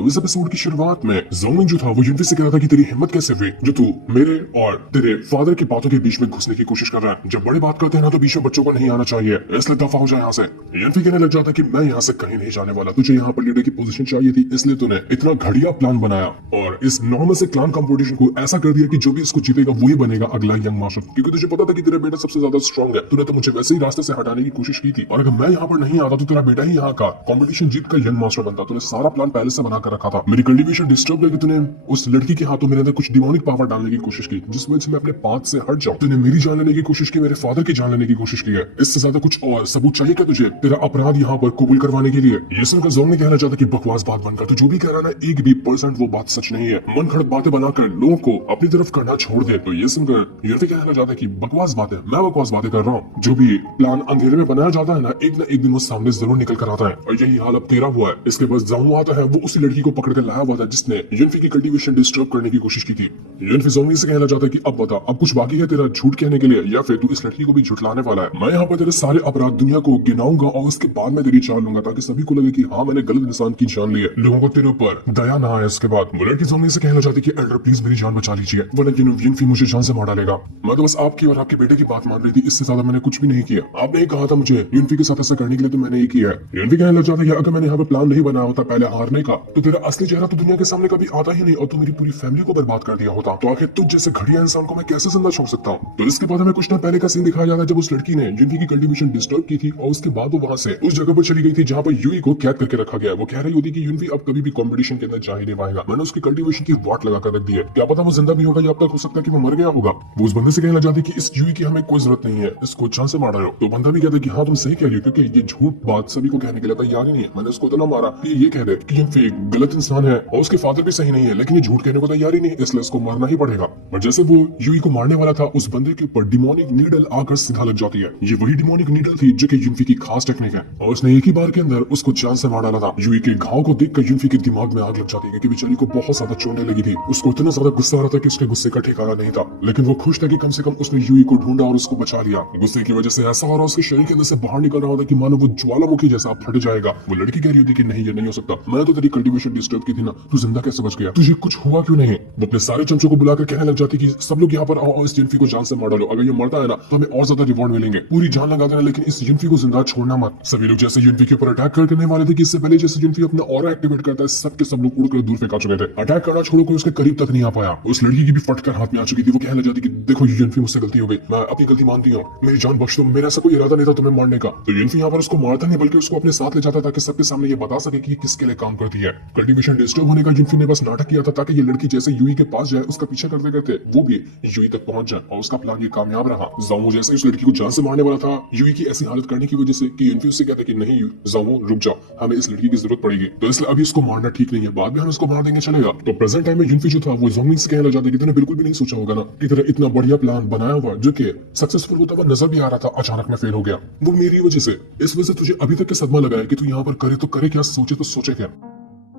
तो इस एपिसोड की शुरुआत में जोंगमिंग जो था वो युनफी से कह रहा था कि तेरी हिम्मत कैसे हुई जो तू मेरे और तेरे फादर की बातों के बीच में घुसने की कोशिश कर रहा है। जब बड़े बात करते हैं ना तो बीच में बच्चों को नहीं आना चाहिए, इसलिए दफा हो जाए यहाँ से। युनफी कहने लग जाता कि मैं यहाँ से कहीं नहीं जाने वाला, तुझे यहाँ पर लीडर की पोजीशन चाहिए थी इसलिए तूने इतना घटिया प्लान बनाया और इस नॉर्मल से क्लान कंपटीशन को ऐसा कर दिया कि जो भी इसको जीतेगा वही बनेगा अगला यंग मास्टर, क्योंकि तुझे पता था कि तेरा बेटा सबसे ज्यादा स्ट्रॉन्ग है। तूने तो मुझे वैसे ही रास्ते से हटाने की कोशिश की थी और अगर मैं यहाँ पर नहीं आता तो तेरा बेटा ही यहाँ का कंपटीशन जीत का यंग मास्टर बनता। तूने सारा प्लान पहले से बना कर रखा था। मेरी कल्टीवेशन डिस्टर्ब करके तूने उस लड़की के हाथों मेरे अंदर कुछ डिमोनिक पावर डालने की कोशिश की जिस वजह से मैं अपने पाथ से हट जाऊं। तूने मेरी जान लेने की कोशिश की, मेरे फादर की जान लेने की कोशिश की है। इससे ज्यादा कुछ और सबूत चाहिए क्या तुझे तेरा अपराध यहाँ पर कबूल करवाने के लिए? ये सुनकर जोंग ने कहना चाहता कि बकवास बात बनकर तू जो भी कह रहा है ना 1% वो बात सच नहीं है। मन खड़क बातें बनाकर लोगों को अपनी तरफ करना छोड़ दे। तो ये सुनकर युनफी कहना चाहता कि बकवास बातें, मैं बकवास बातें कर रहा हूँ। जो भी प्लान अंधेरे में बनाया जाता है ना एक दिन वो सामने जरूर निकल कर आता है और यही हाल अब तेरा हुआ है। इसके बाद जोंग आता है, वो उसी लड़की को पकड़ कर लाया हुआ था जिसने युनफी की कल्टीवेशन डिस्टर्ब करने की कोशिश की थी। युनफी जोंग से कहना चाहता है कि अब बता, अब कुछ बाकी है तेरा झूठ कहने के लिए या फिर तू इस लड़की को भी झुठलाने वाला है? मैं यहाँ पर तेरे सारे अपराध दुनिया को गिनाऊंगा और उसके बाद मैं तेरी चाल लूंगा ताकि सभी को लगे कि हाँ मैंने गलत इंसान की जान ली है, लोगों को तेरे ऊपर दया ना आए। इसके बाद वो लड़की जोंग से कहना चाहती कि एल्डर प्लीज मेरी जान बचा लीजिए वरना युनफी मुझे जान से मार डालेगा। मैं तो बस आपकी और आपके बेटे की बात मान रही थी, इससे ज्यादा मैंने कुछ भी नहीं किया। आपने ही कहा था मुझे युनफी के साथ ऐसा करने के लिए तो मैंने ही किया है। युनफी कहने लग जाता है अगर मैंने यहाँ पे प्लान नहीं बनाया होता पहले हारने का तो तेरा असली चेहरा तो दुनिया के सामने कभी आता ही नहीं और तू मेरी पूरी फैमिली को बर्बाद कर दिया होता। तो आखिर तुझ जैसे घटिया इंसान को मैं कैसे जिंदा छोड़ सकता हूँ? तो इसके बाद हमें कुछ टाइम पहले का सीन दिखाया जाता है जब उस लड़की ने युनफी की कल्टीवेशन डिस्टर्ब की थी और उसके बाद वो वहां से उस जगह पर चली गई थी जहाँ पर यूई को कैद करके रखा गया। वो कह रही होती कि युनफी अब कभी भी कॉम्पिटिशन के अंदर जा ही नहीं पाएगा। मैंने उसकी कल्टीवेशन की वाट लगा कर रख दी है, क्या पता वो जिंदा भी होगा या अब तक हो सकता है कि वो मर गया होगा। वो उस बंदे से कहना चाहती कि इस यूई की हमें कोई जरूरत नहीं है, इसको जान से मार रहे हो। तो बंदा भी कहता है कि हाँ तुम सही कह रही हो क्योंकि ये झूठ बात सभी को कहने के लिए तैयार ही नहीं है। मैंने उसको इतना मारा कि ये कह दे कि युनफी एक गलत इंसान है और उसके फादर भी सही नहीं है, लेकिन ये झूठ कहने को तैयार ही नहीं, इसलिए इसको मारना ही पड़ेगा। पर जैसे वो यूई को मारने वाला था उस बंदे के ऊपर डिमोनिक नीडल आकर सीधा लग जाती है। ये वही डिमोनिक नीडल थी जो कि युनफी की खास टेक्निक है और उसने एक ही बार के अंदर उसको जान से मार डाला था। यूई के घाव को देखकर युनफी के दिमाग में आग लग जाती है क्योंकि बेचारी को बहुत ज्यादा चोटने लगी थी। उसको इतना ज्यादा गुस्सा आ रहा था कि उसके गुस्से का ठिकाना नहीं था, लेकिन वो खुश था कि कम से कम उसने यूई को ढूंढा और उसको बचा लिया। गुस्से की वजह से ऐसा हो रहा उसके शरीर के अंदर से बाहर निकल रहा होता कि मानो वो ज्वालामुखी जैसा फट जाएगा। वो लड़की कह रही होती कि नहीं ये नहीं हो सकता, मैं तो तेरी कल्टीवेशन डिस्टर्ब की थी ना, तू जिंदा कैसे बच गया, तुझे कुछ हुआ क्यों नहीं? वो अपने सारे चमचों को बुलाकर कहने लग जाती कि सब लोग यहाँ पर आओ और इस युनफी को जान से मार डालो, अगर ये मरता है ना तो हमें और ज्यादा रिवॉर्ड मिलेंगे, पूरी जान लगा देना लेकिन इस युनफी को जिंदा छोड़ना मत। सभी लोग जैसे युनफी के ऊपर अटैक करने वाले थे कि इससे पहले जैसे युनफी अपना ऑरा एक्टिवेट करता है सब के सब लोग उड़कर दूर फेंका चुके थे। अटैक करना छोड़ो कोई उसके करीब तक नहीं आ पाया। उस लड़की की भी फटकर हाथ में आ चुकी थी। वो कहने लग जाती कि देखो युनफी मुझसे गलती हो गई, मैं अपनी गलती मानती हूँ, मेरी जान बख्श दो, मेरा ऐसा कोई इरादा नहीं था तुम्हें मारने का। तो युनफी यहाँ पर उसको मारता नहीं बल्कि उसको अपने साथ ले जाता ताकि सबके सामने ये बता सके कि किसके लिए काम करती है। कल्टीवेशन डिस्टर्ब होने का युनफी ने बस नाटक किया था ताकि ये लड़की जैसे यूई के पास जाए उसका पीछा करते करते वो भी यूई तक पहुंच जाए और उसका प्लान ये कामयाब रहा। जामू जैसे उस लड़की को जान से मारने वाला था यूई की ऐसी हालत करने की वजह से कि युनफी उससे कहता कि नहीं जामू रुक जाओ, हमें इस लड़की की जरूरत पड़ेगी, तो इसलिए अभी इसको मारना ठीक नहीं है, बाद में हम इसको मार देंगे चलेगा। तो प्रेजेंट टाइम में युनफी जो था वो जोंगमिंग से कहने लग जाता कि तूने बिल्कुल भी नहीं सोचा होगा ना कि तेरा इतना बढ़िया प्लान बनाया हुआ जो कि सक्सेसफुल होता हुआ नजर भी आ रहा था अचानक में फेल हो गया, वो मेरी वजह से। इस वजह से तुझे अभी तक के सदमा लगा है कि तू यहाँ पर करे तो करे क्या, सोचे तो सोचे क्या।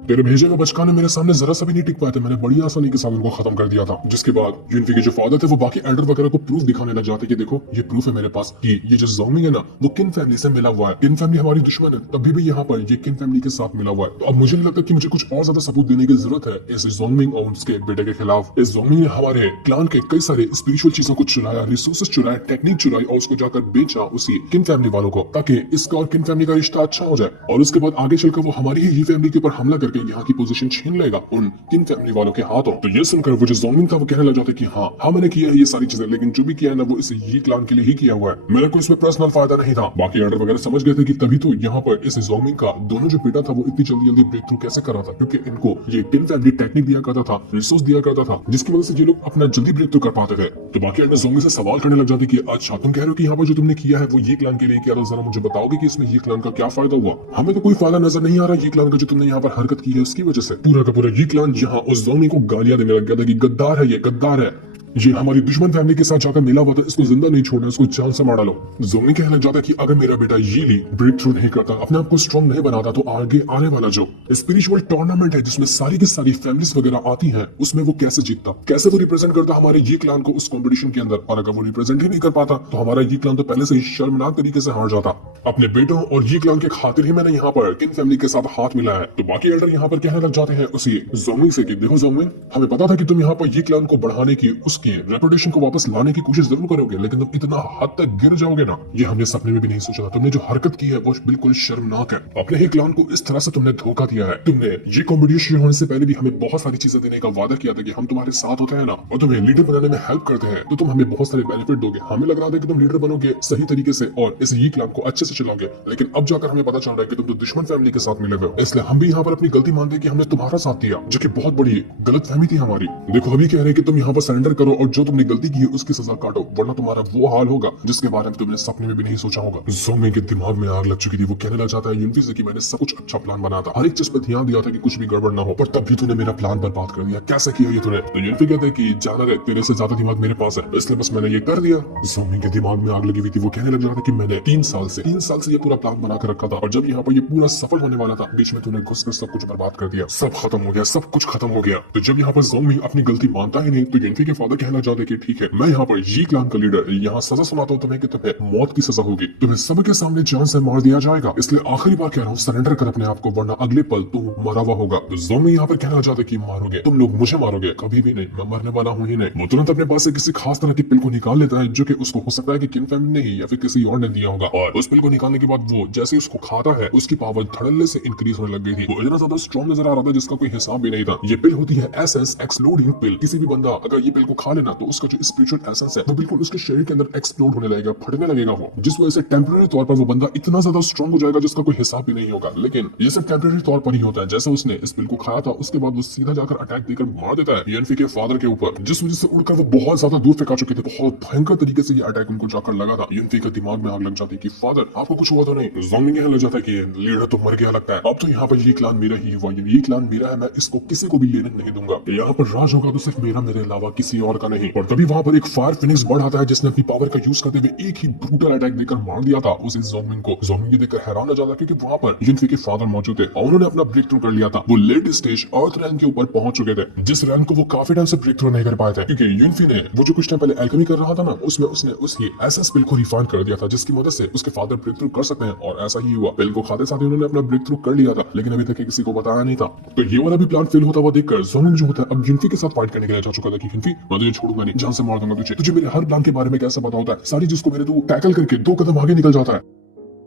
तेरे भेजे हुए बचका ने मेरे सामने जरा सा भी नहीं टिक पाए थे, मैंने बड़ी आसानी के साथ उनको खत्म कर दिया था। जिसके बाद युनफी के जो फादर थे वो बाकी एल्डर वगैरह को प्रूफ दिखाने लग जाते कि देखो ये प्रूफ है मेरे पास कि ये जो जोंगमिंग है ना वो किन फैमिली से मिला हुआ है, किन फैमिली हमारी दुश्मन है तभी भी यहाँ पर ये किन फैमिली के साथ मिला हुआ है। तो अब मुझे नहीं लगता कि मुझे कुछ और ज्यादा सबूत देने की जरूरत है इस जोंगमिंग और उसके बेटे के खिलाफ। इस जोंगमिंग ने हमारे क्लान के कई सारे स्पिरिचुअल चीजों को चुराया, रिसोर्सेज चुराया, टेक्निक चुराई और उसको जाकर बेचा उसी किन फैमिली वालों को ताकि इसका और किन फैमिली का रिश्ता अच्छा हो जाए और उसके बाद आगे चलकर वो हमारी ही फैमिली के ऊपर हमला करके यहाँ की पोजीशन छीन लेगा उन किन फैमिली वालों के हाथों। तो ये सुनकर वो जो जोंगमिंग था वो कहने लग जाता कि हाँ मैंने किया है ये सारी चीजें, लेकिन जो भी किया है ना वो इस ये क्लान के लिए ही किया हुआ है, मेरा कोई इसमें पर्सनल फायदा नहीं था। बाकी एल्डर वगैरह समझ गए थे कि तभी तो यहाँ पर इस जोंगमिंग का दोनों जो बेटा था वो इतनी जल्दी ब्रेक थ्रू कैसे कर रहा था क्योंकि इनको ये किन फैमिली टेक्निक दिया करता था, रिसोर्स दिया करता था जिसकी वजह से ये लोग अपना जल्दी ब्रेक थ्रू कर पाते थे। तो बाकी एल्डर जोंगमिंग से सवाल करने लग जाते कि अच्छा तुम कह रहे हो कि यहाँ पर जो तुमने किया है वो ये क्लान के लिए किया था, जरा मुझे बताओगे कि इसमें ये क्लान का क्या फायदा हुआ? हमें तो कोई फायदा नजर नहीं आ रहा ये क्लान का जो तुमने यहाँ पर हरकत की है उसकी वजह से। पूरा का पूरा ये क्लान यहाँ उस जोंगमिंग को गालियां देने लग गया था कि गद्दार है, ये गद्दार है। ये हमारी दुश्मन फैमिली के साथ जाकर मिला हुआ था, इसको जिंदा नहीं छोड़ना, इसको जान से मार डालो। जोंगमी कहने लग जाता है कि अगर मेरा बेटा ये ली ब्रेक थ्रू नहीं करता, अपने आप को स्ट्रॉन्ग नहीं बनाता, तो आगे आने वाला जो स्पिरिचुअल टूर्नामेंट है जिसमें सारी की सारी फैमिलीज वगैरह आती हैं, उसमें वो कैसे जीतता, कैसे वो रिप्रेजेंट करता हमारे ये क्लान को उस कंपटीशन के अंदर। और अगर वो रिप्रेजेंट ही नहीं कर पाता तो हमारा ये क्लान तो पहले से ही शर्मनाक तरीके से हार जाता। अपने बेटों और ये क्लान के खातिर ही मैंने यहाँ पर किन फैमिली के साथ हाथ मिलाया है। तो बाकी एल्डर यहाँ पर कहने लग जाते हैं उसी जोंगमी से कि देखो जोंगमी, हमें पता था कि तुम यहाँ पर ये क्लान को बढ़ाने की, उसकी रेपुटेशन को वापस लाने की कोशिश जरूर करोगे, लेकिन तुम इतना हद तक गिर जाओगे ना, ये हमने सपने में भी नहीं सोचा था। तुमने जो हरकत की है वो बिल्कुल शर्मनाक है। अपने ही क्लान को इस तरह से तुमने धोखा दिया है। तुमने ये कॉम्पिटिशन होने से पहले भी हमें बहुत सारी चीजें देने का वादा किया था कि हम तुम्हारे साथ होते हैं ना, और तुम्हें लीडर बनाने में हेल्प करते हैं, तो तुम हमें बहुत सारे बेनिफिट दोगे। हमें लग रहा था कि तुम लीडर बनोगे सही तरीके से और इस ये क्लान को अच्छे से चलाओगे, लेकिन अब जाकर हमें पता चल रहा है कि तुम तो दुश्मन फैमिली के साथ मिले हुए हो। इसलिए हम भी यहाँ पर अपनी गलती मानते हैं कि हमने तुम्हारा साथ दिया, जो कि बहुत बड़ी गलत फहमी थी हमारी। देखो हम ही कह रहे हैं कि तुम यहाँ पर सरेंडर करो और जो तुमने गलती की है उसकी सजा काटो, वरना तुम्हारा वो हाल होगा जिसके बारे में तुमने सपने में भी नहीं सोचा होगा। जोंगमी के दिमाग में आग लग चुकी थी। वो कहने लग जाता है यूनिफी से कि मैंने सब कुछ अच्छा प्लान बनाया था, हर एक चीज पे ध्यान दिया था कि कुछ भी गड़बड़ ना हो, पर तब भी तूने मेरा प्लान बर्बाद कर दिया। कैसे किया ये तूने? तो यूनिफी कहते हैं कि जाना रे, तेरे से ज्यादा दिमाग मेरे पास है, इसलिए बस मैंने ये कर दिया। जोंगमी के दिमाग में आग लगी हुई थी। वो कहने लग जाता है कि मैंने 3 साल से ये पूरा प्लान बना कर रखा था, और जब यहाँ पर ये पूरा सफल होने वाला था, बीच में तूने घुसकर सब कुछ बर्बाद कर दिया। सब खत्म हो गया, सब कुछ खत्म हो गया। तो जब यहाँ पर जोंगमी अपनी गलती मानता ही नहीं, तो यूनिफी के फादर कहना चाहते कि ठीक है, मैं यहाँ पर ये क्लान का लीडर, यहाँ सजा सुनाता हूँ तुम्हें कि तुम्हें मौत की सजा होगी, तुम्हें सबके सामने जान से मार दिया जाएगा। इसलिए आखिरी बार कह रहा हूँ, सरेंडर कर अपने आप को, वरना अगले पल तुम मरा हुआ होगा। तो जोंगमी यहाँ पर कहना चाहते कि मारोगे तुम लोग, मुझे मारोगे? कभी भी नहीं, मैं मरने वाला हूँ ही नहीं। वो तुरंत अपने पास से किसी खास तरह की पिल को निकाल लेता है, जो कि उसको हो सकता है कि किन फैमिली ने ही या फिर किसी और ने दिया होगा। और उस पिल को निकालने के बाद वो जैसे उसको खाता है, उसकी पावर धड़ल्ले से इंक्रीज होने लग गई थी। वो इतना ज्यादा स्ट्रॉन्ग नजर आ रहा था जिसका कोई हिसाब भी नहीं था। ये पिल होती है एसेंस एक्सप्लोडिंग पिल। किसी भी बंदा अगर ये पिल को खा लेना तो उसका जो स्पिरिचुअल एसेंस है वो बिल्कुल उसके शरीर के अंदर एक्सप्लोड होने लगेगा, फटने लगेगा वो, जिस वजह से टेम्पररी तौर पर वो बंदा इतना ज्यादा स्ट्रॉन्ग हो जाएगा जिसका कोई हिसाब भी नहीं होगा। लेकिन ये सब टेम्पररी तौर पर ही होता है। जैसे उसने इस पिल को खाया था, उसके बाद वो सीधा जाकर अटैक देकर मार देता है यूएनफी के फादर के ऊपर, जिस वजह से उड़कर वो बहुत ज्यादा दूर फेंका चुके थे। बहुत भयंकर तरीके से ये अटैक उनको जाकर लगा था। यूएनफी के दिमाग में आग लग जाती कि फादर आपको कुछ हुआ तो नहीं? जोंगमी कहने लग जाता है कि लीडर तो मर गया लगता है, अब तो यहाँ पर ये क्लान मेरा ही हुआ, ये क्लान मेरा है, मैं इसको किसी को भी लेने नहीं दूंगा। यहाँ पर राज होगा तो सिर्फ मेरा, मेरे अलावा किसी और का नहीं। और तभी वहां पर एक फायर फिनिक्स बर्ड आता है जिसने अपनी पावर का यूज करते हुए एक ही ब्रूटल अटैक देकर मार दिया था उसे जोंगमी को। जोंगमी देखकर हैरान हो जाता क्योंकि वहां पर यूएनफी के फादर मौजूद थे और उन्होंने अपना ब्रेक थ्रू कर लिया था। वो लेट स्टेज अर्थ रैंक के ऊपर पहुंच चुके थे, जिस रैंक को वो काफी टाइम से ब्रेक थ्रू नहीं कर पाए थे, क्योंकि यूएनफी ने वो जो कुछ टाइम पहले एल्केमी कर रहा था ना, उसमें उसने उसकी एसेंस पिल को रिफाइन कर दिया था, जिसकी मदद से उसके फादर ब्रेक थ्रू कर सकते हैं। और ऐसा ही हुआ, पिल को खाते साथ ही उन्होंने अपना ब्रेक थ्रू कर लिया था, लेकिन अभी तक किसी को बताया नहीं था। तो ये वाला भी प्लान फेल होता हुआ देखकर जोंगमी जो होता है अब यूएनफी के साथ फाइट करने के लिए जा चुका था कि यूएनफी मैं तुझे छोड़ूंगा नहीं, जान से मार दूंगा तुझे, तुझे मेरे हर प्लान के बारे में कैसे पता होता है, सारी चीज को मेरे तू टैकल करके 2 कदम आगे निकल जाता है।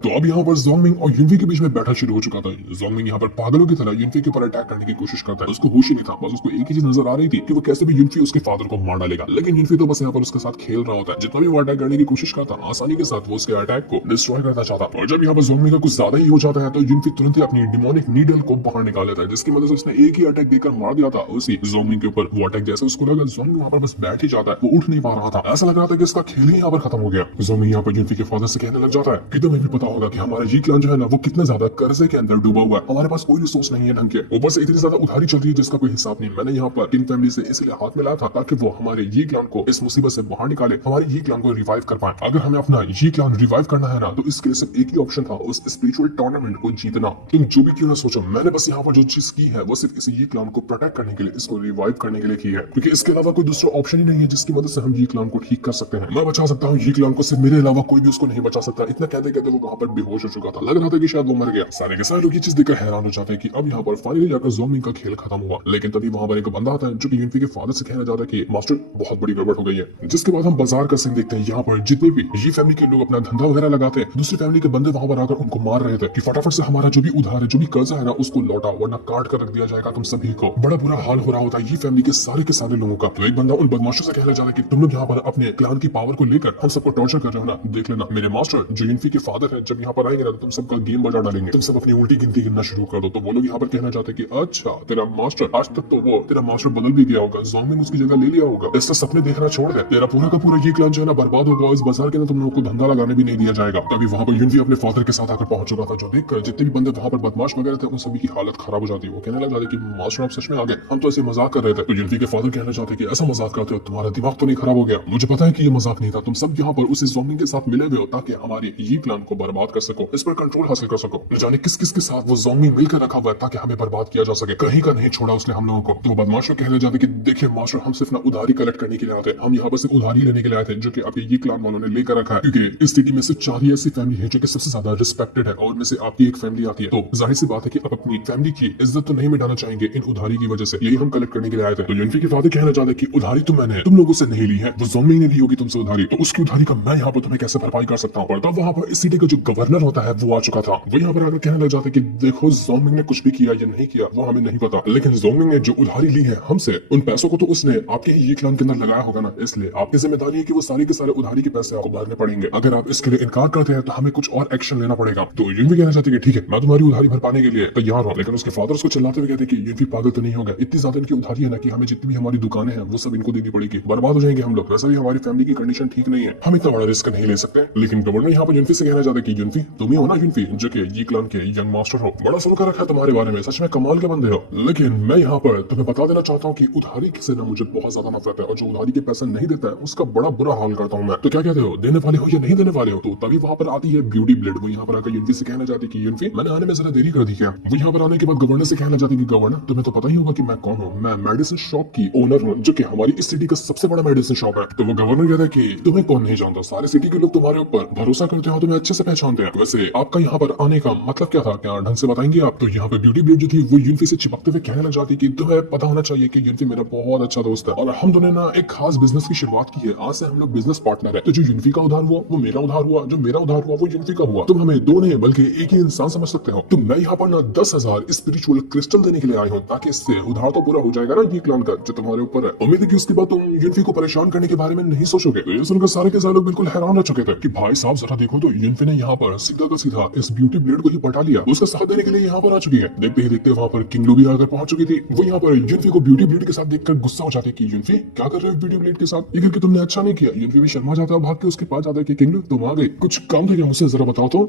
तो अब यहाँ पर जोंगमिंग और यूएनफी के बीच में बैठा शुरू हो चुका था। जोंगमिंग यहाँ पर पागलों की तरह यूएनफी के ऊपर अटैक करने की कोशिश करता है। उसको होश ही नहीं था, बस उसको एक ही चीज नजर आ रही थी कि वो कैसे भी यूएनफी उसके फादर को मार डालेगा। लेकिन यूएनफी तो बस यहाँ पर उसके साथ खेल रहा होता है। जितना भी वो अटैक करने की कोशिश करता, आसानी के साथ वो उसके अटैक को डिस्ट्रॉय करना चाहता। और जब यहाँ पर जोंगमिंग का कुछ ज्यादा ही हो जाता है तो यूएनफी तुरंत ही अपनी डिमोनिक नीडल को बाहर निकाल लेता है, जिसकी मदद से उसने एक ही अटैक देकर मार दिया था उसी जोंगमिंग के ऊपर। वो अटैक जैसे उसको लगा, जोंगमिंग वहां पर बस बैठ ही जाता है, वो उठ नहीं पा रहा था। ऐसा लग रहा था कि इसका खेल ही यहाँ पर खत्म हो गया। जोंगमिंग यहाँ पर यूएनफी के फादर से कहने लग जाता है कि तुम्हें भी पता होगा कि हमारा ये क्लान जो है ना वो कितना ज्यादा कर्जे के अंदर डूबा हुआ है, हमारे पास कोई रिसोर्स नहीं है ढंग के, ऊपर से इतनी ज्यादा उधारी चल रही है जिसका कोई हिसाब नहीं। मैंने यहाँ पर किन फैमिली से इसलिए हाथ मिलाया था ताकि वो हमारे ये क्लान को इस मुसीबत से बाहर निकाले, हमारे ये क्लान को रिवाइव कर पाए। अगर हमें अपना ये क्लान रिवाइव करना है ना, तो इसके लिए सिर्फ एक ही ऑप्शन था, उस स्पिरिचुअल टूर्नामेंट को जीतना। तुम जो भी क्यों ना सोचो, मैंने बस यहाँ पर जो चीज की है वो सिर्फ इस ये क्लान को प्रोटेक्ट करने के लिए, इसको रिवाइव करने के लिए की है, क्योंकि इसके अलावा कोई दूसरा ऑप्शन ही नहीं है जिसकी मदद से हम ये क्लान को ठीक कर सकते हैं। मैं बचा सकता हूँ ये क्लान को, सिर्फ मेरे अलावा कोई भी उसको नहीं बचा सकता। इतना कहते कहते वो वहां पर बेहोश हो चुका था, लग रहा था कि शायद वो मर गया। सारे के सारे लोग ये चीज देखकर हैरान हो जाते हैं कि अब यहाँ पर फाइनली जाकर जोंगमिंग का खेल खत्म हुआ। लेकिन तभी वहां पर एक बंदा आता है जो कि यूएनफी के फादर से कहना चाहता है कि मास्टर बहुत बड़ी गड़बड़ हो गई है। जिसके बाद हम बाजार का सीन देखते हैं। यहाँ पर जितने भी ये फैमिली के लोग अपना धंधा वगैरह लगाते हैं, दूसरी फैमिली के बंदे वहां पर आकर उनको मार रहे थे कि फटाफट से हमारा जो भी उधार है, जो भी कर्जा है ना, उसको लौटा, वरना काट कर रख दिया जाएगा तुम सभी को। बड़ा बुरा हाल हो रहा होता है ये फैमिली के सारे लोगों का। तो एक बंदा उन बदमाशों से कहना चाहता है कि तुम लोग यहाँ पर अपने क्लान की पावर को लेकर हम सबको टॉर्चर कर रहे हो ना, देख लेना मेरे मास्टर जो यूएनफी के फादर है, जब यहाँ पर आएंगे ना तो तुम सबका गेम बजा डालेंगे, तुम सब अपनी उल्टी गिनती गिनना शुरू कर दो। तो वो लोग यहाँ पर कहना चाहते कि अच्छा तेरा मास्टर, आज तक तो वो तेरा मास्टर बदल भी गया होगा, ज़ॉम्बी ने उसकी जगह ले लिया होगा, इससे सपने देखना छोड़ दे, तेरा पूरा का पूरा ये क्लान जो है ना बर्बाद होगा, इस बाजार के अंदर तुम लोगों को धंधा लगाने भी नहीं दिया जाएगा। तभी वहाँ पर युनफी अपने फादर के साथ आकर पहुंच चुका था, जो देखकर जितने भी बंदे वहाँ पर बदमाश वगैरह थे उन सभी की हालत खराब हो जाती है। वो कहने लग जाते कि मास्टर आप सच में आ गए, हम तो ऐसे मजाक कर रहे थे। तो युनफी के फादर कहना चाहते कि ऐसा मजाक करते हो, तुम्हारा दिमाग तो नहीं खराब हो गया? मुझे पता है कि ये मजाक नहीं था, तुम सब यहाँ पर उसी ज़ॉम्बी के साथ मिले हुए हो ताकि हमारे ये प्लान को बर्बाद कर सको, इस पर कंट्रोल हासिल कर सको। न जाने किस किस के साथ वो ज़ॉम्बी मिलकर रखा हुआ है ताकि हमें बर्बाद किया जा सके, कहीं का नहीं छोड़ा उसने हम लोगों को। तो बदमाश कहने जाते कि देखिए मास्टर, हम सिर्फ ना उधारी कलेक्ट करने के लिए आते, हम यहाँ पर सिर्फ उधारी लेने के लिए आए थे जो कि आपके ये क्लान वालों ने लेकर रखा है, क्योंकि इस सिटी में सिर्फ 4 ही ऐसी फैमिली है जो कि सबसे ज्यादा रिस्पेक्टेड है और उनमें से आपकी एक फैमिली आती है। तो जाहिर सी बात है कि आप अपनी फैमिली की इज्जत तो नहीं मिटाना चाहेंगे इन उधारी की वजह से, यही हम कलेक्ट करने के लिए आए थे। तो युनफी के फादर कहना चाहते कि उधारी तो मैंने तुम लोगों से नहीं ली है, वो ज़ॉम्बी ने ली होगी तुमसे उधारी, तो उसकी उधारी का मैं यहाँ पर तुम्हें कैसे भरपाई कर सकता हूँ। और तब वहाँ पर इस सिटी का जो गवर्नर होता है वो आ चुका था। वो यहाँ पर आकर कहने लग जाता कि देखो ज़ॉम्बी ने कुछ भी किया या नहीं किया वो हमें नहीं पता, लेकिन ज़ॉम्बी ने जो उधारी ली है हमसे, उन पैसों को तो उसने आपके ये क्लान के अंदर लगाया होगा ना, इसलिए आपकी जिम्मेदारी है कि वो सारे के सारे उधारी के पैसे आपको भरने पड़ेंगे। अगर आप इसके लिए इनकार करते हैं तो हमें कुछ और एक्शन लेना पड़ेगा। तो युनफी कहना चाहती है ठीक है, मैं तुम्हारी उधारी भर पाने के लिए तैयार हूँ, लेकिन उसके फादर उसको चिल्लाते हुए कहते कि युनफी पागल तो नहीं होगा, इतनी ज्यादा इनकी उधारी है ना कि हमें जितनी भी हमारी दुकानें हैं वो सब इनको देनी पड़ेगी, बर्बाद हो जाएंगे हम लोग, वैसे भी हमारी फैमिली की कंडीशन ठीक नहीं है, हम इतना बड़ा रिस्क नहीं ले सकते। लेकिन गवर्नर यहाँ पर युनफी से कहना चाहते कि युनफी तुम ही हो ना युनफी जो कि ये क्लान के यंग मास्टर हो, बड़ा सुनकर रखा है तुम्हारे बारे में, सच में कमाल के बंदे हो, लेकिन मैं यहाँ पर तुम्हें बता देना चाहता हूँ कि उधारी से ना मुझे बहुत ज्यादा नफरत है और जो उधारी के पैसे नहीं देता है उसका बड़ा बुरा हाल करता हूँ मैं। तो क्या कहते हो, देने वाले हो या नहीं देने वाले हो? तो तभी वहाँ पर आती है ब्यूटी ब्लेड। वो यहाँ पर आकर युनफी से कहना चाहती कि युनफी मैंने आने में जरा देरी कर दी क्या? वो यहाँ पर आने के बाद गवर्नर से कहना चाहती कि गवर्नर तुम्हें तो पता ही होगा कि मैं कौन हूँ, मैं मेडिसिन शॉप की ओनर हूँ जो कि हमारी इस सिटी का सबसे बड़ा मेडिसिन शॉप है। तो वो गवर्नर कहता है कि तुम्हें कौन नहीं जानता, सारे सिटी के लोग तुम्हारे ऊपर भरोसा करते हैं, तुम्हें अच्छे से पहचानते हैं, वैसे आपका यहाँ पर आने का मतलब क्या था, क्या ढंग से बताएंगे आप? तो यहाँ पर ब्यूटी ब्लेड जो थी वो युनफी से चिपकते हुए कहने लग जाती कि तुम्हें पता होना चाहिए कि युनफी मेरा बहुत अच्छा दोस्त है और हम दोनों ने ना एक खास बिजनेस की शुरुआत की है, आज से हम लोग बिजनेस पार्टनर है। तो जो युनफी का उधार हुआ वो मेरा उधार हुआ, जो मेरा उधार हुआ वो युनफी का हुआ। तुम हमें दो नहीं बल्कि एक ही इंसान समझ सकते हो। तो मैं यहाँ पर ना 10,000 स्पिरिचुअल क्रिस्टल देने के लिए आया हूँ ताकि इससे उधार तो पूरा हो जाएगा ना ये क्लान का जो तुम्हारे ऊपर है। उम्मीद है कि उसके बाद तुम युनफी को परेशान करने के बारे में नहीं सोचोगे। तो ये सुनकर सारे के सारे लोग बिल्कुल हैरान रह चुके थे कि भाई साहब जरा देखो, तो युनफी ने यहाँ पर सीधा का सीधा इस ब्यूटी ब्लेड को ही पटा लिया, उसका साथ देने के लिए यहाँ पर आ चुकी है। देखते ही देखते वहाँ पर किंगलू भी आकर पहुंच चुकी थी। वो यहाँ पर युनफी को ब्यूटी ब्लेड के साथ देखकर गुस्सा हो जाती है कि युनफी क्या कर रहे हो ब्यूटी ब्लेड के साथ, ये करके तुमने अच्छा नहीं किया। युनफी भी शर्मा जाता है, भाग के उसके पास जाता है कि किंगलू तुम आ गई, कुछ काम था क्या मुझसे, जरा बताओ तो।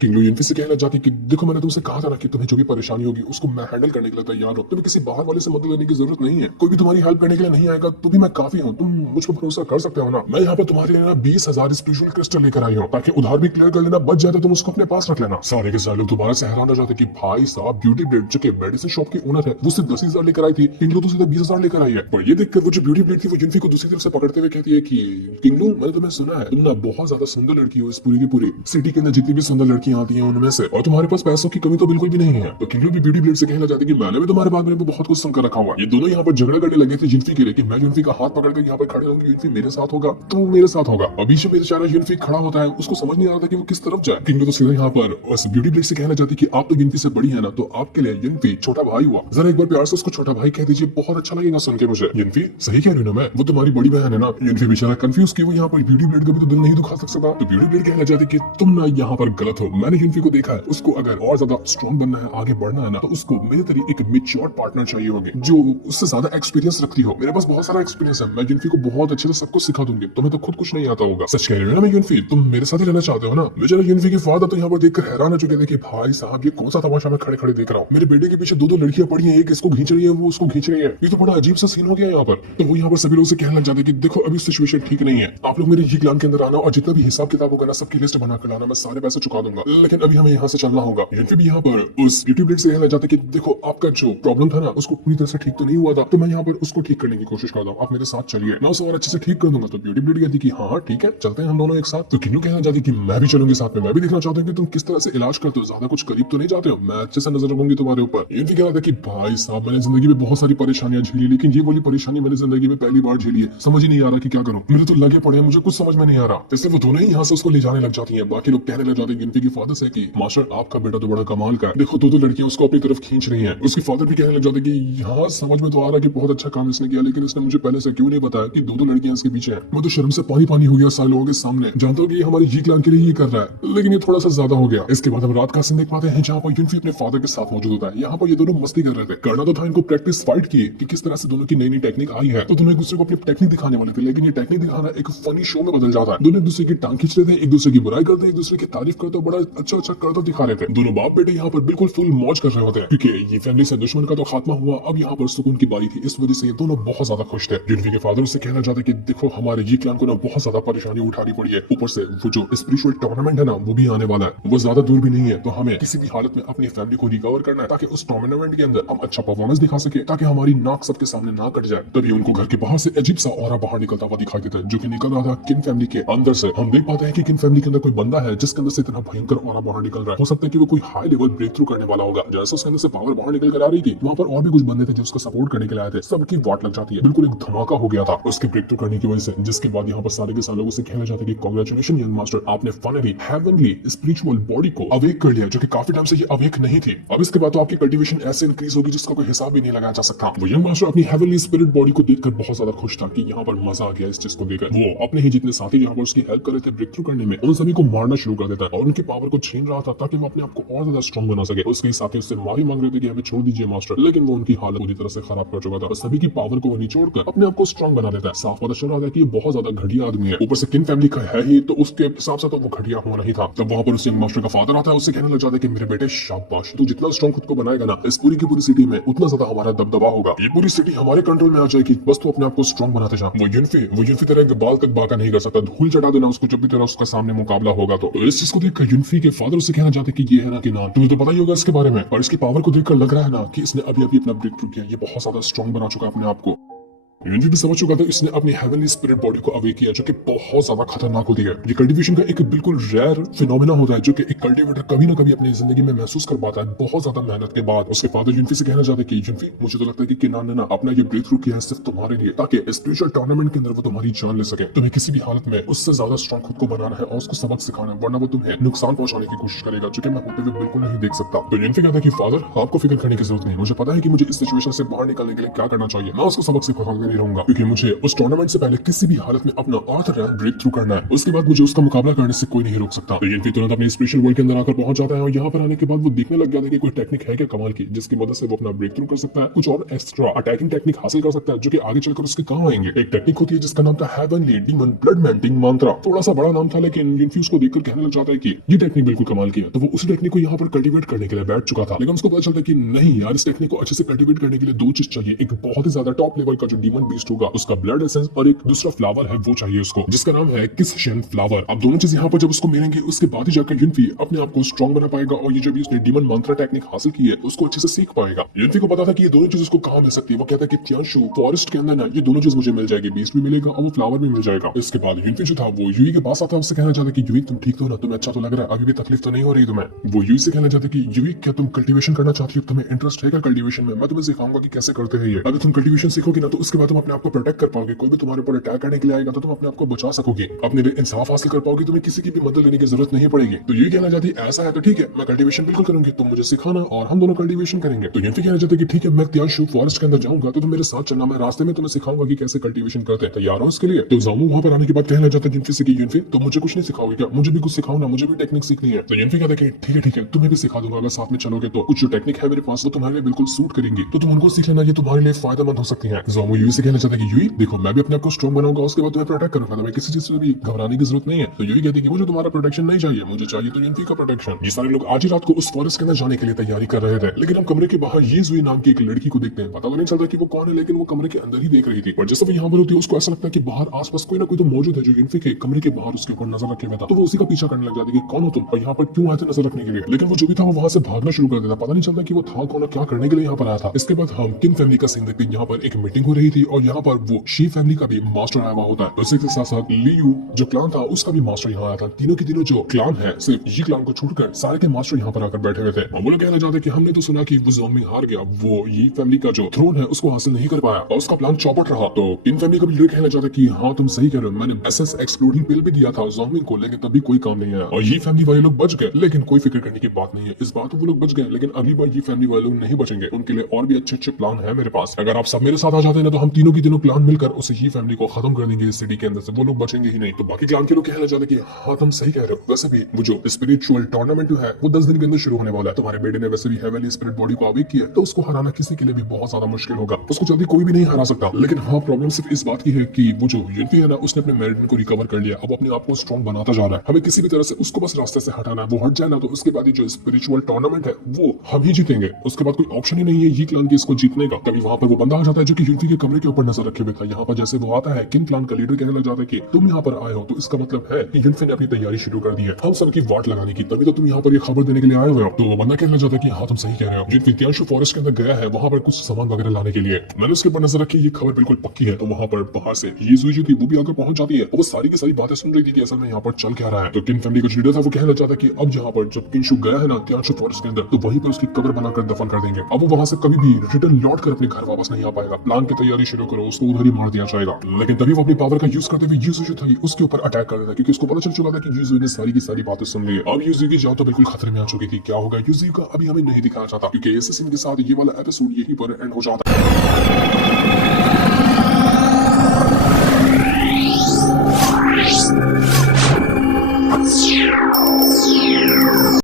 किंगलू युनफी से कहना चाहती कि देखो मैंने तुमसे कहा था ना कि तुम्हें जो भी परेशानी होगी उसको मैं हैंडल करने के लिए तैयार हूँ, तुम्हें किसी बाहर वाले से मदद लेने की जरूरत नहीं है, कोई भी तुम्हारी हेल्प करने के लिए नहीं आएगा तो भी मैं काफी हूँ, तुम मुझ पर भरोसा कर सकते हो ना। मैं यहाँ पर तुम्हारे लिए ना 20,000 स्पिरिचुअल क्रिस्टल लेकर आई हूँ ताकि उधार भी क्लियर कर लेना, बच जाए तो तुम उसको अपने पास रख लेना। सारे के सारे लोग दोबारा से हैरान हो जाते कि भाई साहब ब्यूटी ब्लेड जो कि मेडिसिन शॉप की ओनर है वो सिर्फ 10,000 लेकर आई थी, किंगलू तो सीधा 20,000 लेकर आई है। पर ये देखकर वो जो ब्यूटी ब्लेड थी वो युनफी को दूसरी तरफ से पकड़ते हुए कहती है कि किंगलू मैंने तुम्हें सुना है तुम ना बहुत ज्यादा सुंदर लड़की हो, इस पूरी की पूरी सिटी के अंदर जितनी भी सुंदर लड़कियां आती हैं उनमें से, और तुम्हारे पास पैसों की कमी तो बिल्कुल भी नहीं है। तो किंगलू भी ब्यूटी ब्लेड से कहना चाहती कि मैंने भी तुम्हारे बारे में बहुत कुछ सुनकर रखा हुआ है। ये दोनों यहाँ पर झगड़ा करने लगे थे युनफी के लिए कि मैं युनफी का हाथ पकड़कर यहाँ पर खड़े होंगे, युनफी मेरे साथ होगा तो मेरे साथ होगा। अभी से बेचारा युनफी खड़ा होता है, उसको समझ नहीं आ रहा था कि वो किस तरफ जाए। किंगलू तो सीधा यहाँ पर उस ब्यूटी ब्लेड से कहना चाहती कि आप तो युनफी से बड़ी है ना, तो आपके लिए युनफी छोटा भाई हुआ, जरा एक बार प्यार से उसको छोटा भाई कह दीजिए, बहुत अच्छा लगेगा सुन के मुझे। युनफी सही कह रही हूँ मैं, वो तुम्हारी बड़ी बहन है ना। युनफी बेचारा कंफ्यूज कि वो यहाँ पर ब्यूटी ब्लेड का भी तो दिल नहीं दुखा सकता। तो ब्यूटी ब्लेड कहना चाहती कि तुम ना यहाँ पर गलत हो, मैंने युनफी को देखा है, उसको अगर और ज्यादा स्ट्रॉन्ग बनना है, आगे बढ़ना है ना, तो उसको मेरे तरीके एक मैच्योर पार्टनर चाहिए होगी जो उससे ज्यादा एक्सपीरियंस रखती हो। मेरे पास बहुत सारा एक्सपीरियंस है, मैं युनफी को बहुत अच्छे से सब कुछ सिखा दूंगी, तुम्हें तो खुद कुछ नहीं आता होगा। सच कह रही हो ना मैं युनफी, तुम मेरे साथ ही रहना चाहते हो ना। बेचारा युनफी के फादर तो यहाँ पर देखकर हैरान हो चुके थे कि भाई साहब ये कौन सा तमाशा मैं खड़े खड़े देख रहा हूँ, मेरे बेटे के पीछे दो लड़कियां पड़ी है, एक इसको खींच रही है वो उसको खींच रही है, ये तो बड़ा अजीब सा सीन हो गया यहाँ पर। तो वो यहाँ पर सभी लोग से कहने लग जाते कि देखो अभी सिचुएशन ठीक नहीं है, आप लोग मेरे ये क्लान के अंदर आना और जितना भी हिसाब किताब होगा ना सबकी लिस्ट बना कर लाना, मैं सारे पैसे चुका दूंगा, लेकिन अभी हमें यहाँ से चलना होगा। युनफी भी यहाँ पर उस ब्यूटी ब्लेड से कहना चाहते कि देखो आपका जो प्रॉब्लम था ना उसको पूरी तरह से ठीक तो नहीं हुआ था, तो मैं यहाँ पर उसको ठीक करने की कोशिश करता हूँ, आप मेरे साथ चलिए, मैं उसे और अच्छे से ठीक कर दूंगा। तो ब्यूटी ब्लेड कहती कि हाँ ठीक है चलते हैं हम दोनों एक साथ। तो किंगलू कहना चाहती कि मैं भी चलूंगी साथ में, मैं भी देखना चाहता हूँ कि तुम किस तरह से इलाज करते हो, ज्यादा कुछ करीब तो नहीं जाते हो, मैं अच्छे से नजर रखूंगी तुम्हारे ऊपर। युनफी कह रहा था कि भाई साहब मैंने जिंदगी में बहुत सारी परेशानियां झेली, लेकिन ये वाली परेशानी मैंने जिंदगी में पहली बार झेली है, समझ ही नहीं आ रहा कि क्या करूं, मेरे तो लगे पड़े हैं, मुझे कुछ समझ में नहीं आ रहा। इसलिए वो दोनों ही यहाँ से उसको ले जाने लग जाती है। बाकी लोग कहने लग जाते हैं युनफी की फादर से कि मास्टर आपका बेटा तो बड़ा कमाल का है, देखो दो लड़कियां उसको अपनी तरफ खींच रही हैं। उसके फादर भी कहने लग जाते कि हाँ समझ में तो आ रहा है कि बहुत अच्छा काम इसने किया, लेकिन इसने मुझे पहले से क्यों नहीं बताया कि दो लड़कियां इसके पीछे हैं। मैं तो शर्म से पानी पानी हो गया सारे लोगों के सामने, जानता हूँ कि ये हमारी जी क्लान के लिए ही कर रहा है, लेकिन ये थोड़ा सा ज्यादा हो गया। इसके बाद हम रात का सीन देख पाते हैं जहाँ पर यूनफी अपने फादर के साथ मौजूद होता है। यहाँ पर ये दोनों मस्ती कर रहे थे। करना तो था इनको प्रैक्टिस फाइट की कि किस तरह से दोनों की नई नई टेक्निक आई है, तो दोनों एक दूसरे को अपनी टेक्निक दिखाने वाले थे, लेकिन ये टेक्निक दिखाना एक फनी शो में बदल जाता है। दोनों एक दूसरे की टांग खींच रहे थे, एक दूसरे की बुराई करते, एक दूसरे की तारीफ करते, बड़ा अच्छा अच्छा करते दिखा रहे थे। दोनों बाप बेटे यहाँ पर बिल्कुल फुल मौज कर रहे होते हैं, क्योंकि ये फैमिली से दुश्मन का तो खात्मा हुआ, अब यहाँ पर सुकून की बारी थी। इस वजह से ये दोनों बहुत ज्यादा खुश थे। यूनफी के फादर उससे कहना चाहते कि देखो हमारे जी क्लान को ना बहुत ज्यादा परेशानी उठानी पड़ी है, ऊपर से वो जो स्पिरिचुअल टूर्नामेंट है ना वो भी आने वाला है, वो ज्यादा दूर भी नहीं है, तो हमें किसी भी हालत में अपनी फैमिली को रिकवर करना है ताकि उस टूर्नामेंट के अंदर हम अच्छा परफॉर्मेंस दिखा सके, ताकि हमारी नाक सबके सामने ना कट जाए। तभी उनको घर के बाहर से अजीब सा ऑरा बाहर निकलता हुआ दिखाई देता है, जो कि निकल रहा था किन फैमिली के अंदर से। हम देख पाते हैं कि किन फैमिली के अंदर कोई बंदा है जिसके अंदर से इतना भयंकर ऑरा बाहर निकल रहा है। हो सकता है कि वो कोई हाई लेवल ब्रेक थ्रू करने वाला होगा। जैसे उसके अंदर से पावर बाहर निकल कर आ रही थी, वहां पर और भी कुछ बंदे थे जो उसका सपोर्ट करने के लिए आए थे। सबकी वाट लग जाती है, बिल्कुल एक धमाका हो गया था उसके ब्रेक थ्रू करने की वजह से, जिसके बाद यहाँ पर सारे के सारे लोगों से कहना चाहते कि कांग्रेचुलेशन यंग मास्टर, आपने फाइनली हेवनली स्पिरिचुअल बॉडी को अवेक कर लिया, जो कि काफी टाइम से ये अवेक नहीं थी। अब इसके बाद तो आपकी कल्टीवेशन ऐसे इंक्रीज होगी जिसका कोई हिसाब भी नहीं लगाया जा सकता। वो यंग मास्टर अपनी हेवनली स्पिरिट बॉडी को देखकर बहुत ज्यादा खुश था कि यहाँ पर मजा आ गया इस चीज को देखकर। वो अपने ही जितने साथी जहाँ पर उसकी हेल्प कर रहे थे ब्रेक थ्रू करने में, उन सभी को मारना शुरू कर देता है और उनकी पावर को छीन रहा था ताकि वो अपने आप को और ज्यादा स्ट्रॉन्ग बना सके। उसके साथी उससे माफी मांग रहे थे कि हमें छोड़ दीजिए मास्टर, लेकिन वो उनकी हालत पूरी तरह से खराब कर चुका था। सभी की पावर को वो निचोड़कर अपने आप को स्ट्रॉन्ग बना देता है। साफ पता चल रहा था कि ये बहुत ज्यादा घटिया आदमी है, ऊपर से किन फैमिली का है ही, तो उसके हिसाब से तो वो घटिया होना ही था। तब वहां पर उस यंग मास्टर का फादर आता है, उससे कहने लग जाता है कि मेरे बेटे शाबाश, तू जितना स्ट्रॉन्ग खुद को बनाएगा ना इस पूरी की पूरी सिटी में, उतना ज्यादा हमारा दबदबा होगा। ये पूरी सिटी हमारे कंट्रोल में आ जाएगी, बस तू अपने आप को स्ट्रॉन्ग बनाते जा। वो यूनफी तरह बाल तक बाका नहीं कर सकता, धूल चटा देना उसको जब भी तेरा उसका सामने मुकाबला होगा। तो इस चीज को देखकर यूनफी के फादर उससे कहना चाहते कि ये है ना कि ना, तुम्हें तो पता ही होगा इसके बारे में, और इसकी पावर को देखकर लग रहा है ना कि इसने अभी अभी अपना ब्रेक थ्रू किया, ये बहुत ज्यादा स्ट्रॉन्ग बना चुका है अपने आप को। यूनफी भी समझ चुका था इसने अपनी हेवनली स्पिरिट बॉडी को अवेक किया, जो कि बहुत ज्यादा खतरनाक होती है। ये कल्टीवेशन का एक बिल्कुल रेयर फिनोमेना होता है जो कि एक कल्टीवेटर कभी ना कभी अपनी जिंदगी में महसूस कर पाता है बहुत ज्यादा मेहनत के बाद। उसके फादर यूनफी से कहना चाहते कि यूनफी, मुझे तो लगता है कि किनान ने ना अपना ये ब्रेक थ्रू किया है सिर्फ तुम्हारे लिए, ताकि स्पिरिचुअल टूर्नामेंट के अंदर वो तुम्हारी जान ले सके। तुम्हें किसी भी हालत में उससे ज्यादा स्ट्रॉन्ग खुद को बनाना है और उसको सबक सिखाना है, वरना वो तुम्हें नुकसान पहुंचाने की कोशिश करेगा, जो कि मैं होते हुए बिल्कुल नहीं देख सकता। तो यूनफी कहता है कि फादर आपको फिक्र करने की जरूरत नहीं, मुझे पता है कि मुझे इस सिचुएशन से बाहर निकलने के लिए क्या करना चाहिए। मैं उसको सबक सिखाते नहीं रहूंगा, क्योंकि मुझे उस टूर्नामेंट से पहले किसी भी हालत में अपना अर्थ रैंक ब्रेक थ्रू करना है। उसके बाद मुझे उसका मुकाबला करने से कोई नहीं रोक सकता। तो यूनफी तुरंत अपने स्पिरिचुअल वर्ल्ड के अंदर आकर पहुंच जाता है, और यहाँ पर आने के बाद वो देखने लग गया था कि कोई टेक्निक है क्या कमाल की, जिसकी मदद से वो अपना ब्रेक थ्रू कर सकता है, कुछ और एक्स्ट्रा अटैकिंग टेक्निक हासिल कर सकता है, जो कि आगे चलकर उसके काम आएंगे। एक टेक्निक होती है जिसका नाम था हेवनली डीमन ब्लड मेल्टिंग मंत्रा। थोड़ा सा बड़ा नाम था, लेकिन यूनफी उसको देखकर कहने लग जाता है कि ये टेक्निक बिल्कुल कमाल की है। तो वो उस टेक्निक को यहाँ पर कल्टीवेट करने के लिए बैठ चुका था, लेकिन उसको पता चलता है कि नहीं यार, इस टेक्निक को अच्छे से कल्टीवेट करने के लिए दो चीज चाहिए। एक बहुत ही ज्यादा टॉप लेवल का जो डीमन बीस्ट होगा उसका ब्लड एसेंस, और एक दूसरा फ्लावर है वो चाहिए उसको, जिसका नाम है किसशन फ्लावर। अब दोनों चीज यहाँ पर जब उसको मिलेंगे उसके बाद ही जाकर यूनफी अपने आप को स्ट्रॉन्ग बना पाएगा, और ये जो भी उसने डीमन मंत्रा टेक्निक हासिल की है उसको अच्छे से सीख पाएगा। यूनफी को पता था कि ये दोनों चीज उसको कहाँ मिल सकती है। वो कहता है कि त्याशु फॉरेस्ट के अंदर ना ये दोनों चीज मुझे मिल जाएगी, बीस्ट भी मिलेगा और वो फ्लावर भी मिल जाएगा। इसके बाद यूनफी जो था वो यूई के पास आता है, उससे कहना चाहता है कि यूई तुम ठीक तो ना, तुम्हें अच्छा तो लग रहा है, अभी भी तकलीफ तो नहीं हो रही तुम्हें। वो यूई से कहना चाहते कि यूई क्या तुम कल्टीवेशन करना चाहती हो, तुम्हें इंटरेस्ट है क्या कल्टीवेशन में, मैं तुम्हें सिखाऊंगा कि कैसे करते हैं ये। अगर तुम कल्टीवेशन सीखोगे ना तो उसके बाद तुम अपने आप को प्रोटेक्ट कर पाओगे, कोई भी तुम्हारे ऊपर अटैक करने के लिए आएगा तो तुम अपने आप को बचा सकोगे, अपने लिए इंसाफ हासिल कर पाओगे, तुम्हें किसी की भी मदद लेने की जरूरत नहीं पड़ेगी। तो ये कहना चाहती है ऐसा है तो ठीक है, मैं कल्टीवेशन बिल्कुल करूंगी, तुम मुझे सिखाना और हम दोनों कल्टीवेशन करेंगे। तो यूनफी कहना चाहते कि ठीक है, मैं त्याशु फॉरेस्ट के अंदर जाऊंगा तो तुम मेरे साथ चलना, मैं रास्ते में तुम्हें सिखाऊंगा कि कैसे कल्टीवेशन करते हैं। तैयार हो इसके लिए? तो जामू वहां पर आने के बाद कहना चाहता है यूनफी से कि यूनफी तुम मुझे कुछ नहीं सिखाओगे क्या, मुझे भी कुछ सिखाओ ना, मुझे भी टेक्निक सीखनी है। तो यूनफी कहता है कि ठीक है तुम्हें भी सिखा दूंगा, अगर साथ में चलोगे तो। कुछ जो टेक्निक है मेरे पास वो तुम्हारे लिए बिल्कुल सूट करेंगी, तो तुम उनको सीख लेना, ये तुम्हारे लिए फायदेमंद हो सकती है। जामू यूई से कहना चाहता है कि यूई देखो, मैं भी अपने आप को स्ट्रॉन्ग बनाऊंगा, उसके बाद तुम्हें प्रोटेक्ट करूंगा, तुम्हें किसी चीज से भी घबराने की जरूरत नहीं है। तो यूई कहती है कि मुझे तुम्हारा प्रोटेक्शन नहीं चाहिए, मुझे चाहिए तो यूनफी का प्रोटेक्शन। ये सारे लोग आज ही रात को उस फॉरेस्ट के अंदर जाने के लिए तैयारी कर रहे थे, लेकिन हम कमरे के बाहर ये जुई नाम की एक लड़की को देखते हैं। पता तो नहीं चलता कि वो कौन है, लेकिन वो कमरे के अंदर ही देख रही थी। और जैसे वो यहाँ पर होती है उसको ऐसा लगता है कि बाहर आसपास कोई ना कोई तो मौजूद है जो यूनफी के कमरे के बाहर उसके ऊपर नजर रखे हुए था। तो वो उसी का पीछा करने लग जाती है कि कौन हो तुम और यहाँ पर क्यों आए थे नजर रखने के लिए। लेकिन वो जो भी था वो वहां से भागना शुरू कर देता, पता नहीं चलता कि वो था कौन और क्या करने के लिए यहाँ पर आया था। इसके बाद हम किन फैमिली का सीन देखते हैं। यहाँ पर एक मीटिंग हो रही थी और यहाँ पर वो शी फैमिली का भी मास्टर आया हुआ होता है। उसी के साथ साथ लियू जो क्लान था उसका भी मास्टर यहाँ आया था। तीनों के तीनों जो क्लान है सिर्फ ये क्लान को छोड़कर सारे के मास्टर यहाँ पर आकर बैठे हुए थे। वो लोग कहना चाहते कि हमने तो सुना कि वो ज़ॉम्बी हार गया, वो ये फैमिली का जो थ्रोन है उसको हासिल नहीं कर पाया और उसका प्लान चौपट रहा। तो इन फैमिली का भी लीडर कहना चाहता कि हाँ तुम सही कह रहे हो, मैंने एसएस एक्सप्लोडिंग पिल भी दिया था ज़ॉम्बी को, लेकिन तभी कोई काम नहीं आया और ये फैमिली वाले लोग बच गए। लेकिन कोई फिक्र करने की बात नहीं है, इस बात वो लोग बच गए, लेकिन अगली बार ये फैमिली वाले लोग नहीं बचेंगे। उनके लिए और भी अच्छे अच्छे प्लान है मेरे पास। अगर आप सब मेरे साथ आ जाते हैं ना तो हम तीनों की तीनों क्लान मिलकर उस ही फैमिली को खत्म कर देंगे इस सिटी के अंदर से। वो लोग बचेंगे ही नहीं। तो बाकी क्लान के लोग कहना चाहते कि हाँ तुम सही कह रहे हो, वैसे भी वो जो स्पिरिचुअल टूर्नामेंट जो है वो 10 दिन के अंदर शुरू होने वाला है। तुम्हारे बेटे ने वैसे भी हेवनली स्पिरिट बॉडी को अवेक किया, तो उसको हराना किसी के लिए भी बहुत ज्यादा मुश्किल होगा। उसको जल्दी कोई भी नहीं हरा सकता। लेकिन हाँ प्रॉब्लम सिर्फ इस बात की है कि वो जो युनफी है ना उसने अपने मेरिडन को रिकवर कर लिया, अब अपने आप को स्ट्रॉन्ग बनाता जा रहा है। हमें किसी भी तरह से उसको बस रास्ते से हटाना है। वो हट जाए ना तो उसके बाद जो स्पिरिचुअल टूर्नामेंट है वो हम ही जीतेंगे। उसके बाद कोई ऑप्शन ही नहीं है ये क्लान की इसको जीतने का। तभी वहां पर वो बंदा आ जाता है जो कि युनफी के कमरे के ऊपर नजर रखे हुए था। यहाँ पर जैसे वो आता है किन क्लान का लीडर कहने लग जाता है कि तुम यहाँ पर आए हो तो इसका मतलब है कि युनफी ने अपनी तैयारी शुरू कर दी है हम सबकी वाट लगाने की, तभी तो तुम यहाँ पर ये खबर देने के लिए आए हुए हो। तो वो बंदा कहने लग जाता है कि हाँ तुम सही कह रहे हो। युनफी त्याशु फॉरेस्ट के अंदर गया है वहां पर कुछ सामान वगैरह लाने के लिए। मैंने उसके ऊपर नजर रखी, ये खबर बिल्कुल पक्की है। तो वहां पर बाहर से ये सुई जो थी वो भी आकर पहुंच जाती है और वो सारी की सारी बातें सुन रही थी कि असल में यहाँ पर चल क्या रहा है। तो किन फैमिली का लीडर था वो कहना चाहता कि अब यहाँ पर जब किनशु गया है ना त्याशु फॉरेस्ट के अंदर तो वहीं पर उसकी कब्र बनाकर दफन कर देंगे। अब वो वहां से कभी भी रिटर्न लौट कर अपने घर वापस नहीं आ पाएगा। प्लान की तैयारी शुरू करो, उसको उधर ही मार दिया जाएगा। लेकिन तभी वो अपनी पावर का यूज करते हुए यूजू जो था उसके ऊपर अटैक कर देता क्योंकि उसको पता चल चुका था कि यूजू ने सारी की सारी बातें सुन ली। अब यूजू की जान तो बिल्कुल खतरे में आ चुकी थी। क्या होगा यूजू का अभी हमें नहीं दिखाया जाता क्योंकि इस सीन के साथ ये वाला एपिसोड यहीं पर एंड हो जाता है।